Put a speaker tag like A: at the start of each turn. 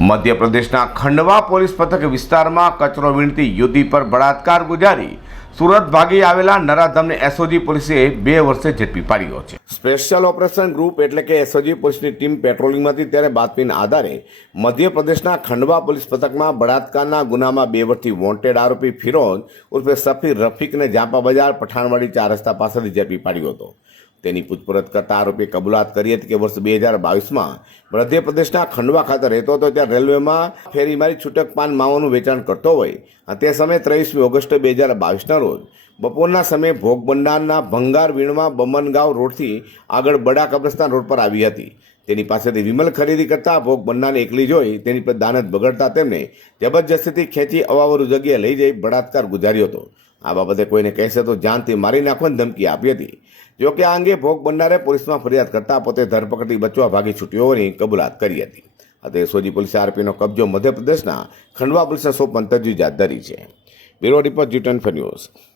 A: મધ્યપ્રદેશના ખંડવા પોલીસ પથક વિસ્તારમાં કચરો વીણતી યુવતી પર બળાત્કાર ગુજારી સુરત ભાગી આવેલા નરાધમને એસઓજી પોલીસે બે વર્ષે ઝડપી પાડ્યો છે. સ્પેશિયલ ઓપરેશન ગ્રુપ એટલે કે એસઓજી પોલીસની ટીમ પેટ્રોલિંગમાં હતી ત્યારે બાતમીના આધારે મધ્યપ્રદેશના ખંડવા પોલીસ પથકમાં બળાત્કારના ગુનામાં બે વર્ષથી વોન્ટેડ આરોપી ફિરોજ ઉર્ફે સફીર રફીકને જાપા બજાર, પઠાણવાડી ચાર રસ્તા પાસેથી ઝડપી પાડ્યો હતો. તેની પૂછપરછ કરતા આરોપીએ કબૂલાત કરી હતી કે વર્ષ બે હજાર બાવીસમાં મધ્યપ્રદેશના ખંડવા ખાતે રહેતો હતો, ત્યાં રેલવેમાં ફેરી મારી છૂટક પાન માવાનું વેચાણ કરતો હોય. તે સમયે ત્રેવીસમી ઓગસ્ટ બે હજાર બાવીસના રોજ બપોરના સમયે ભોગ ભંડારના ભંગાર વીણમાં બમનગાંવ રોડથી આગળ બડા કબ્રસ્તાન રોડ પર આવી હતી. તેની પાસેથી વિમલ ખરીદી કરતા ભોગ બન્નાને એકલી જોઈ તેની પર દાનત બગડતા તેમને જબરજસ્તીથી ખેંચી અવાવરું જગ્યાએ લઈ જઈ બળાત્કાર ગુજાર્યો હતો. આ બાબતે કોઈને કહેશે તો જાનથી મારી નાખવાની ધમકી આપી હતી. જોકે આ અંગે ભોગ બનનારે પોલીસમાં ફરિયાદ કરતા પોતે ધરપકડથી બચવા ભાગી છૂટ્યો કબૂલાત કરી હતી. અત્યારે સોજી પોલીસે આરોપીનો કબજો મધ્યપ્રદેશના ખંડવા પોલીસને સોંપવાની તજવીજ હાથ ધરી છે. Bureau report Jitan twenty news.